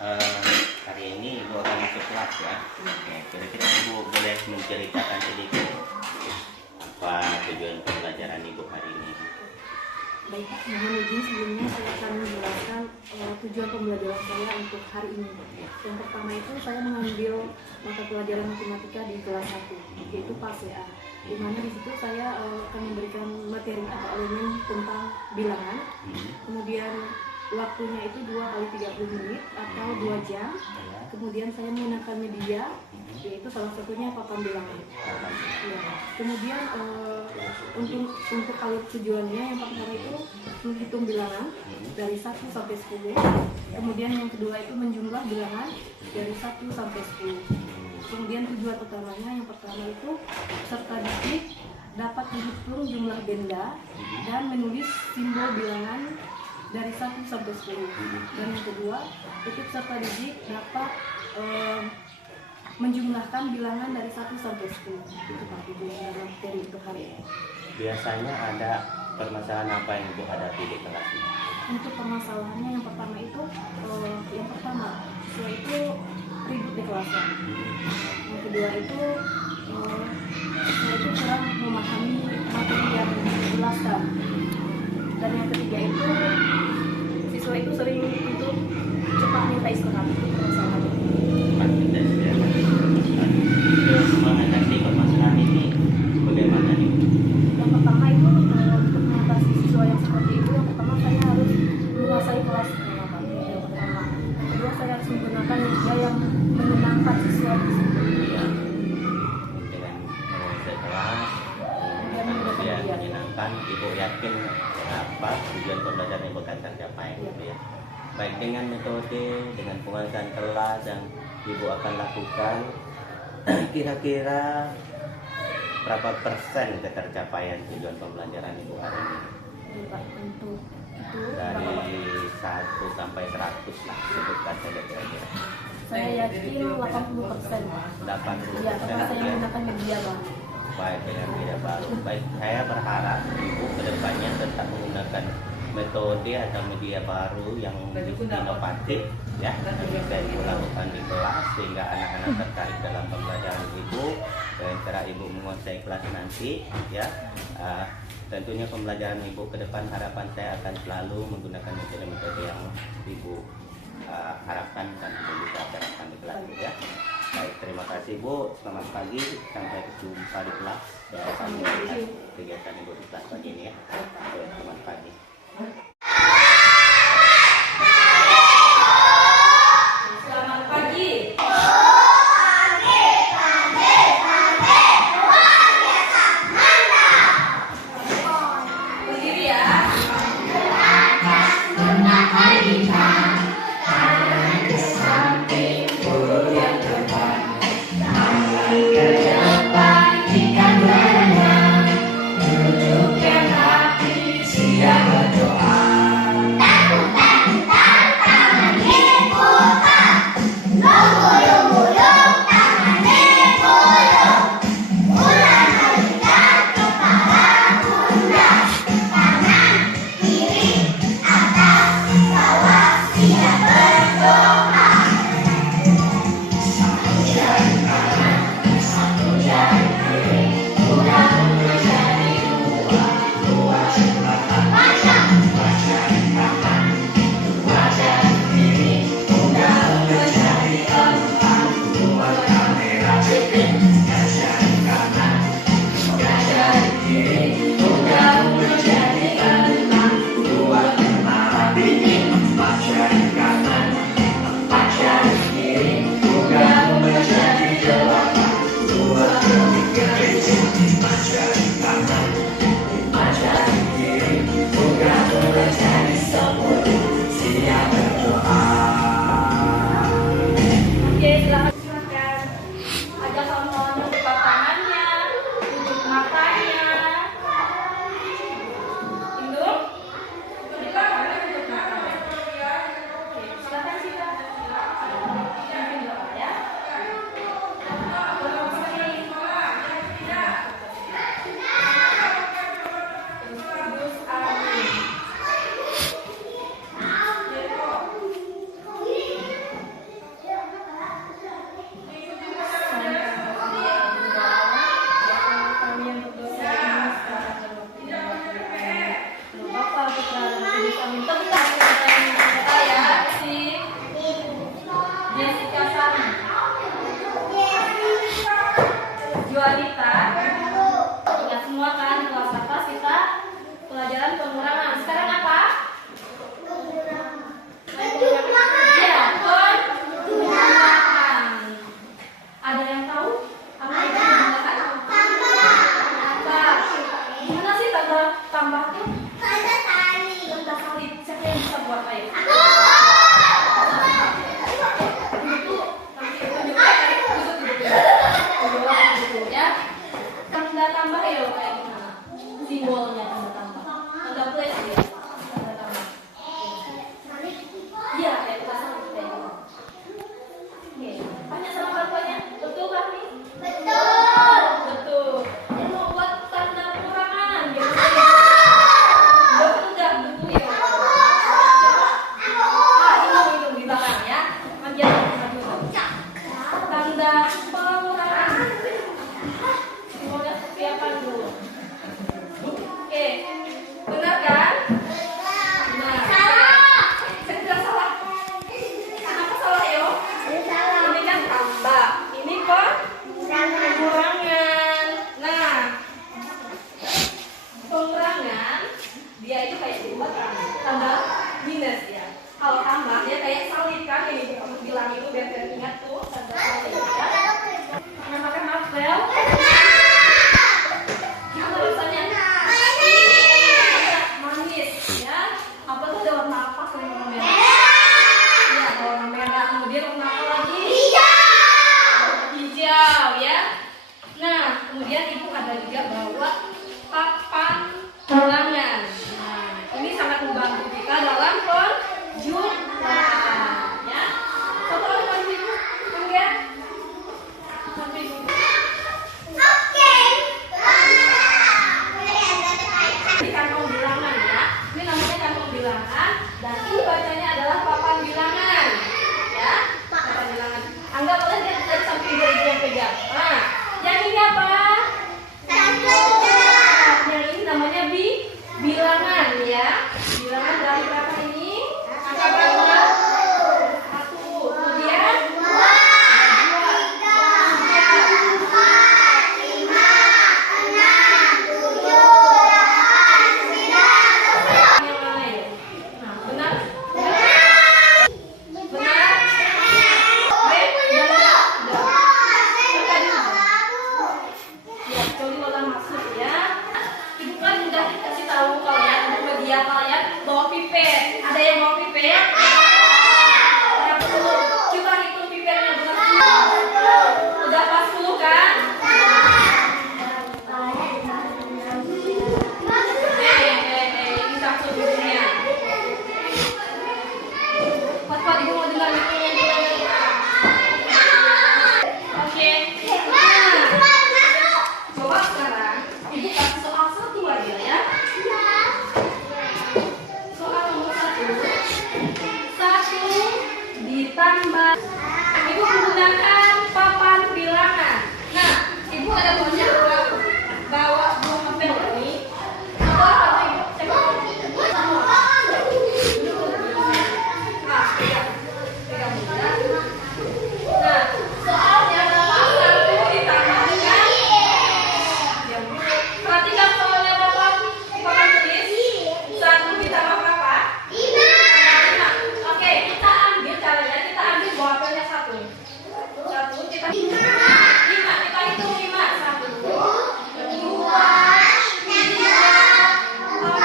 eh, hari ini Ibu akan masuk kelas ya. Oke, kira-kira Ibu boleh menceritakan sedikit apa tujuan pembelajaran Ibu hari ini? Baik Pak, mohon izin sebelumnya saya akan menjelaskan tujuan pembelajaran saya untuk hari ini. Yang pertama itu saya mengambil mata pelajaran matematika di kelas 1, yaitu PASEA. Di mana di situ saya akan memberikan materi atau elemen tentang bilangan. Kemudian waktunya itu 2 kali 30 menit atau 2 jam. Kemudian saya menggunakan media, yaitu salah satunya papan bilangan. Ya. Kemudian untuk alat tujuannya yang pertama itu menghitung bilangan dari 1 sampai 10. Kemudian yang kedua itu menjumlah bilangan dari 1 sampai 10. Kemudian tujuan utamanya yang pertama itu peserta didik dapat menghitung jumlah benda dan menulis simbol bilangan dari 1 sampai 10. Dan yang kedua itu peserta didik dapat menjumlahkan bilangan dari 1 sampai 10. Itu Pak Ibu dalam materi untuk hari ini. Biasanya ada permasalahan apa yang Ibu hadapi di kelas ini? Untuk permasalahannya yang pertama itu siswa itu ribut di kelasnya. Yang kedua itu siswa itu kurang memahami materi yang dijelaskan. Dan yang ketiga itu siswa itu sering untuk cepat minta istirahat. Itu permasalahannya. Mengatasi permasalahan ini bagaimana nih? Yang pertama itu untuk mengatasi siswa yang seperti itu, yang pertama saya harus menguasai kelas yang pertama. Yang kedua saya harus menggunakan media yang menyenangkan siswa di situ. Dengan menguasai kelas, kemudian menyenangkan, Ibu yakin apa tujuan pembelajaran Ibu akan tercapai gitu ya. Baik dengan metode, dengan penguasaan kelas yang Ibu akan lakukan, kira-kira berapa persen ketercapaian tujuan pembelajaran Ibu hari ini? Untuk itu Dari 1 sampai 100 lah, sebutkan saja kira-kira. saya yakin 80%. 80%. Ya, karena saya menggunakan media baru. Baik, dengan media baru. Baik, saya berharap Ibu kedepannya tetap menggunakan metode atau media baru yang inovatif ya, bisa Ibu lakukan di kelas sehingga anak-anak tertarik dalam pembelajaran Ibu dan cara Ibu menguasai kelas nanti ya. Tentunya pembelajaran Ibu ke depan harapan saya akan selalu menggunakan metode-metode yang Ibu harapkan dan Ibu bisa terapkan di kelas ya. Baik, terima kasih Bu. Selamat pagi. Sampai jumpa di kelas. Ya, kami melihat kegiatan Ibu di kelas pagi ini ya. Selamat pagi. Selamat pagi. Berdiri ya. Siap berdoa. Iya, kayak pasang kayak gitu. Oke, tanya sama orang tuanya, betul kan nih? Betul. Betul. Dia mau buat tanda kurangan, gitu. Betul nggak? Betul ya. Hitung di belakang ya. Manja tanda pengurangan. Semuanya persiapan dulu. Oke, benar kan? Benar. Saya tidak salah. Kenapa salah yo? Ini kan tambah. Ini kok pengurangan. Nah, pengurangan dia itu kayak dibuat tanda minus ya. Kalau tambah dia kayak salib kan, ini untuk bilang itu biar kalian ingat tuh tanda salib ya. Jangan pakai marvel. Apa tulisannya? Manis ya. Apa tuh ada warna apa selain warna merah? Ya, ada warna merah. Kemudian warna apa lagi? Hijau ya. Nah, kemudian ibu ada juga bawa papan bilangan. Nah, ini sangat membantu kita dalam penjualan ya. Satu orang bantu ibu, kemudian bantu ibu. Ini kantong bilangan ya. Ini namanya kantong bilangan dan ini bacanya adalah papan bilangan ya. Papan bilangan. Anggap oleh dia dari samping dari dia pegang. Nah, yang ini apa? Yang ini namanya bilangan ya. Bilangan dari berapa ini? Angka berapa? 1. Kemudian 2. Yang lain. Nah, benar? Benar? Ya, kecuali Lola maksud ya. Ibu kan udah kasih tahu kalian untuk media kalian bawa pipet. Ada yang bawa pipet? Ya, betul. Coba hitung pipetnya benar. Udah pas 10 kan? Ini satu dunia. Pas ibu mau dengar hitungnya gimana? Oke. Nah, coba sekarang ibu kasih soal 1 aja ya. Soal nomor 1. 1 ditambah. Ibu menggunakan papan bilangan. Nah, ibu ada maunya bawa 2 papel ini. Atau apa ibu? Sama. Ah, iya. Pegang mudah. Nah, soalnya adalah 1 ditambah dengan. Diam dulu. Perhatikan soalnya berapa? Papan tulis. 1 ditambah berapa? 5. Oke, kita ambil caranya. Kita ambil bawa apelnya 1. 1 kita 5. Kita hitung 5. 1, 2, 3,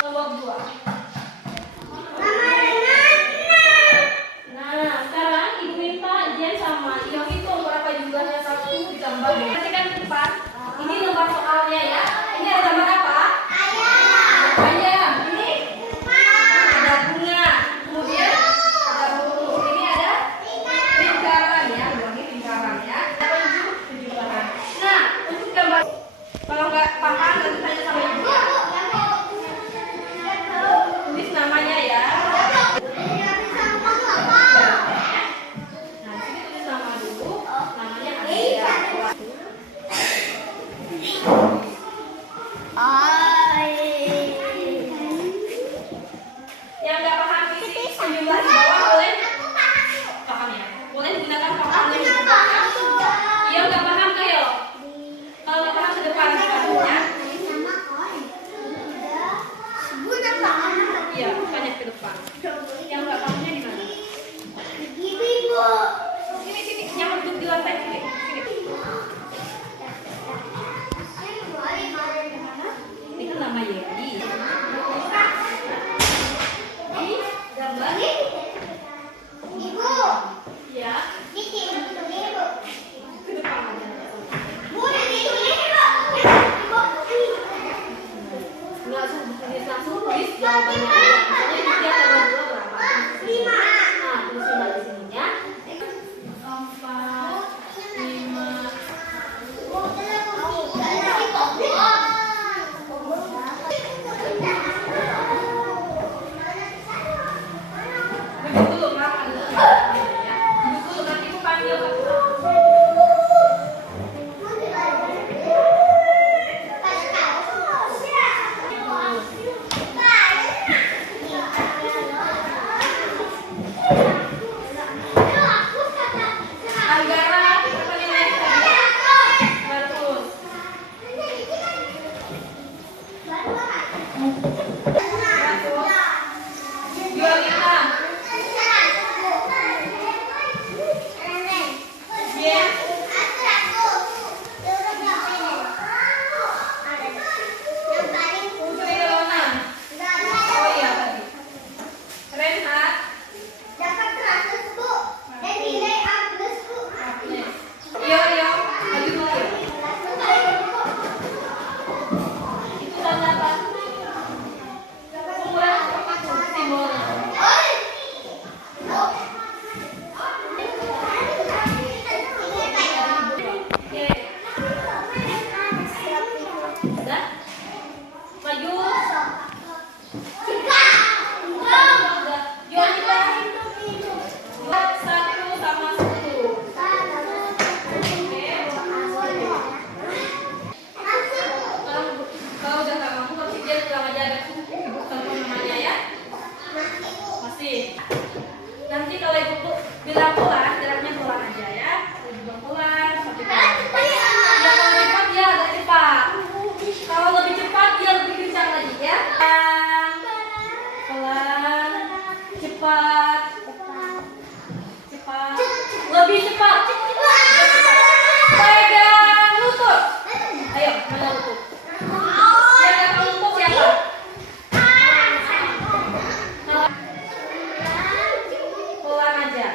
4, 2. Nah, sekarang ibu minta Jen sama Iyo hitung berapa jumlahnya 1 ditambah 2. Perhatikan di depan. Ini lembar soalnya ya. Ini ada gambar apa? Ayam. Ini ada bunga. Kemudian ada burung. Ini ada lingkaran ya. Ini lingkaran ya. Ada penjumlahan. Nah, untuk gambar kalau nggak paham nanti tanya sama ibu ya. Tulis namanya ya. Nah, sini tulis nama dulu. Namanya Asia. Yang nggak paham isi sejumlah di bawah boleh paham ya. Boleh gunakan papan yang di belakang. Iya nggak paham kayo. Kalau nggak paham ke depan ya. Iya, banyak ke depan. Yang nggak pahamnya di mana? Sini, yang duduk di lantai sini. Ini kan nama Yedi. Di gambar Nanti kalau ibu bilang pelan, geraknya pelan aja ya. Ibu bilang pelan, sampai pelan. Ya, kalau cepat dia agak cepat. Kalau lebih cepat dia lebih kencang lagi ya. Pelan, cepat, cepat, lebih cepat. Pegang lutut. Ayo, mana lutut? Yang pegang lutut siapa? Pelan aja.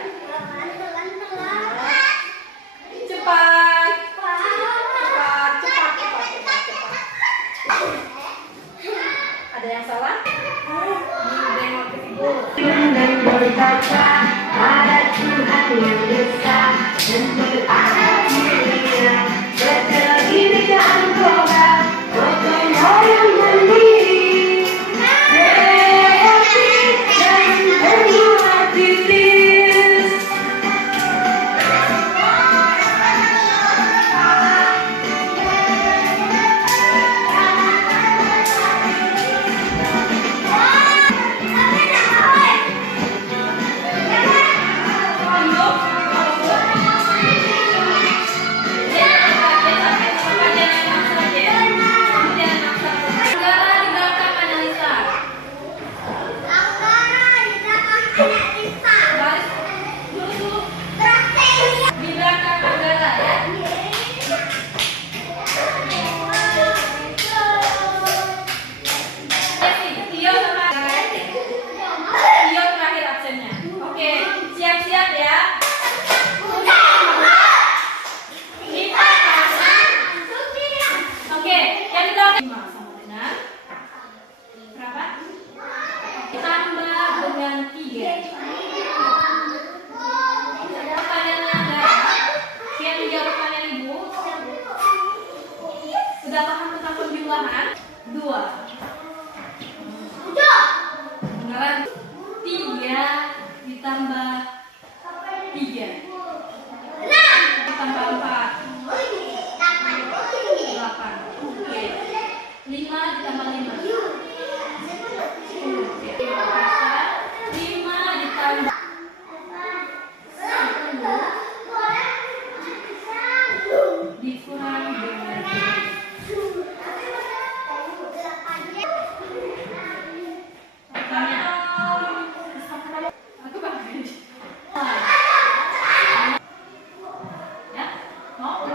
Cepat. Cepat, cepat, cepat, cepat, cepat. Ada yang salah? Nengok ke ibu. Dan berkata pada Tuhan yang besar dan berada dirinya berdiri dan kobar gotong royong mandiri kreatif dan berbuat kritis. Sudah paham tentang penjumlahan? 2. Beneran? 3 ditambah 3 ditambah 4 8. Oke. 5 ditambah 5 10. 5 ditambah 10 dikurang dengan aku pakai ya mau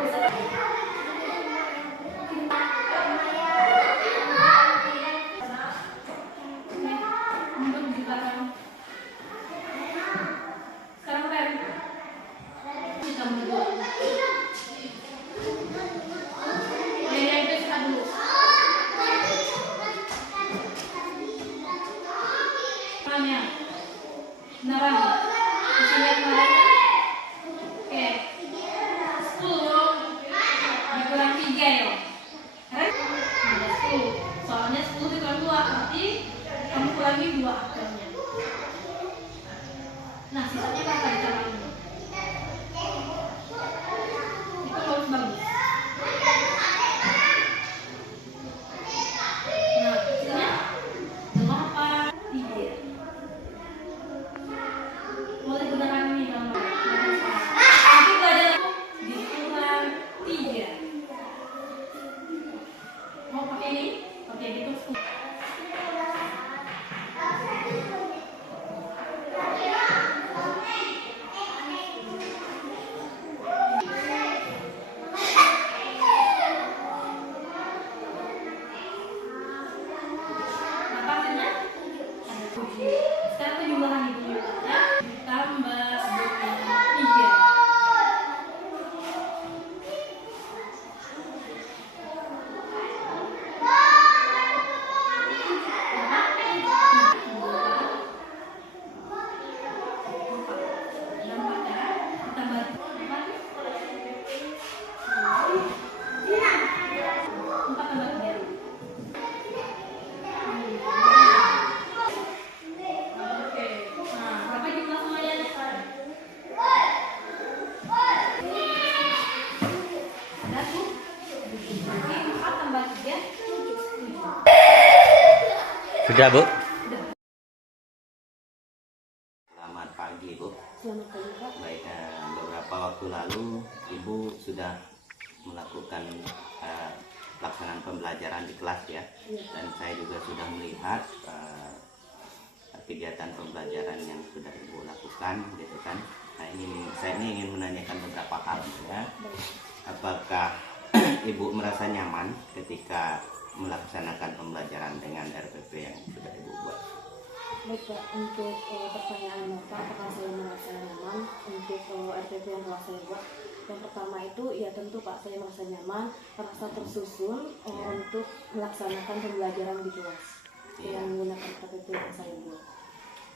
untuk di belakang sekarang rem kita berdua yang itu sekat dulu ya beneran bisa lihat kemarin oke 10 dikurang 3 ya ada 10 soalnya 10 dikurang 2 berarti kamu kurangi 2 akhirnya nah sisanya apa ditambah ini itu harus bagus nah sisanya 8 3 boleh gunakan ini kalau nanti belajar dikurang 3 mau pakai ini? Oke, gitu 10 apa hasilnya? Ada 7 sekarang penjumlahan ibu ya tambah dengan 3 Sudah, Bu? Selamat pagi Bu. Selamat pagi Pak. Baik, beberapa waktu lalu Ibu sudah melakukan pelaksanaan pembelajaran di kelas ya. Iya. Dan saya juga sudah melihat kegiatan pembelajaran yang sudah Ibu lakukan gitu kan. Nah saya ingin menanyakan beberapa hal ya. Baik. Apakah Ibu merasa nyaman ketika melaksanakan pembelajaran dengan RPP yang sudah Ibu buat? Baik Pak, untuk pertanyaan Bapak, apakah saya merasa nyaman untuk RPP yang telah saya buat? Yang pertama itu, ya tentu Pak, saya merasa nyaman, merasa tersusun untuk melaksanakan pembelajaran di kelas dengan menggunakan RPP yang saya buat.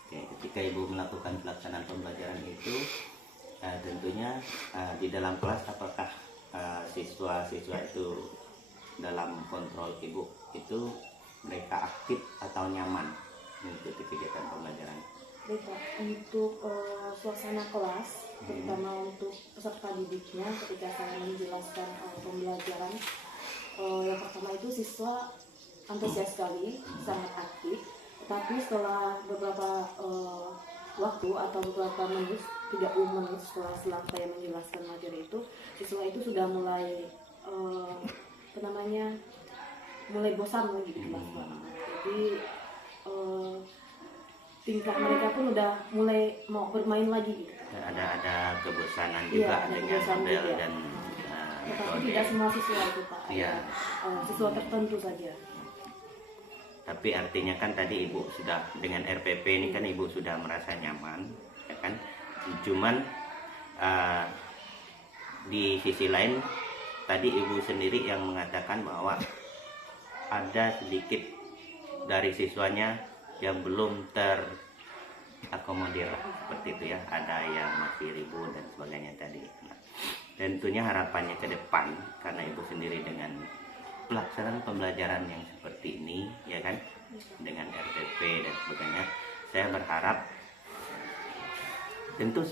Oke, ketika Ibu melakukan pelaksanaan pembelajaran itu, tentunya di dalam kelas apakah siswa-siswa itu dalam kontrol Ibu itu mereka aktif atau nyaman mengikuti kegiatan pembelajaran? Baik Pak, untuk suasana kelas, terutama untuk peserta didiknya ketika saya menjelaskan pembelajaran, yang pertama itu siswa antusias sekali, sangat aktif. Tetapi setelah beberapa waktu atau beberapa menit, 30 menit setelah saya menjelaskan materi itu, siswa itu sudah mulai mulai bosan lagi di kelas Pak. Jadi tingkah mereka pun udah mulai mau bermain lagi gitu. Ada kebosanan Iya, juga ada dengan kebosanan model juga. dan Tetapi metode. tidak semua siswa itu Pak. Iya. Ada siswa tertentu saja. Tapi artinya kan tadi Ibu sudah dengan RPP ini kan Ibu sudah merasa nyaman, ya kan? Cuman di sisi lain tadi Ibu sendiri yang mengatakan bahwa ada sedikit dari siswanya yang belum terakomodir seperti itu ya, ada yang masih ribut dan sebagainya tadi. Nah, tentunya harapannya ke depan karena Ibu sendiri dengan pelaksanaan pembelajaran yang seperti ini ya kan, dengan RPP dan sebagainya, saya berharap tentu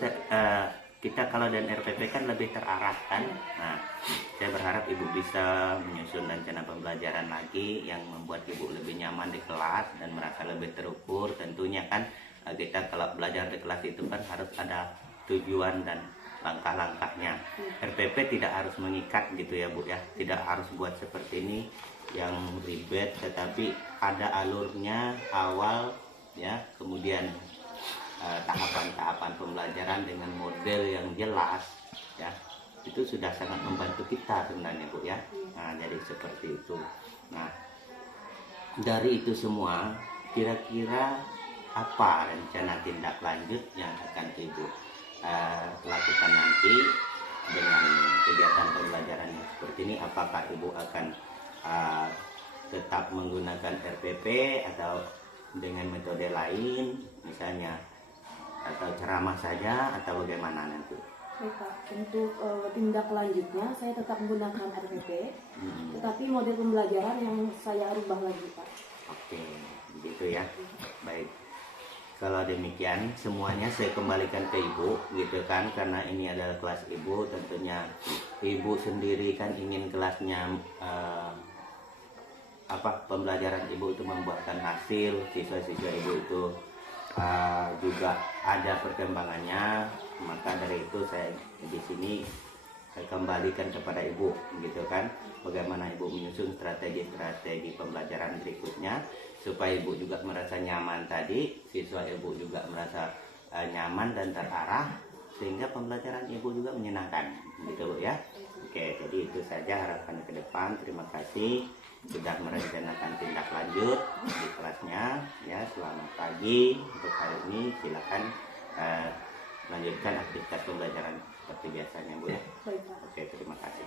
kita kalau dan RPP kan lebih terarah kan. Nah, saya berharap Ibu bisa menyusun rencana pembelajaran lagi yang membuat Ibu lebih nyaman di kelas dan merasa lebih terukur. Tentunya kan kita kalau belajar di kelas itu kan harus ada tujuan dan langkah-langkahnya. RPP tidak harus mengikat gitu ya Bu ya, tidak harus buat seperti ini yang ribet, tetapi ada alurnya awal ya, kemudian tahapan-tahapan pembelajaran dengan model yang jelas ya, itu sudah sangat membantu kita sebenarnya Bu ya. Nah, jadi seperti itu. Nah, dari itu semua kira-kira apa rencana tindak lanjut yang akan Ibu lakukan nanti dengan kegiatan pembelajaran yang seperti ini? Apakah Ibu akan tetap menggunakan RPP atau dengan metode lain misalnya, atau ceramah saja, atau bagaimana nanti? Baik Pak, untuk tindak lanjutnya saya tetap menggunakan RPP, tetapi model pembelajaran yang saya rubah lagi Pak. Oke, begitu ya. Baik. Kalau demikian semuanya saya kembalikan ke Ibu gitu kan, karena ini adalah kelas Ibu, tentunya Ibu sendiri kan ingin kelasnya pembelajaran Ibu itu membuahkan hasil, siswa-siswa Ibu itu juga ada perkembangannya. Maka dari itu saya di sini kembalikan kepada Ibu gitu kan, bagaimana Ibu menyusun strategi-strategi pembelajaran berikutnya supaya Ibu juga merasa nyaman tadi, siswa Ibu juga merasa nyaman dan terarah, sehingga pembelajaran Ibu juga menyenangkan gitu Bu ya. Oke, jadi itu saja harapan ke depan. Terima kasih sudah merencanakan tindak lanjut di kelasnya ya. Selamat pagi untuk hari ini, silakan lanjutkan aktivitas pembelajaran seperti biasanya Bu ya. Baik Pak. Oke, terima kasih.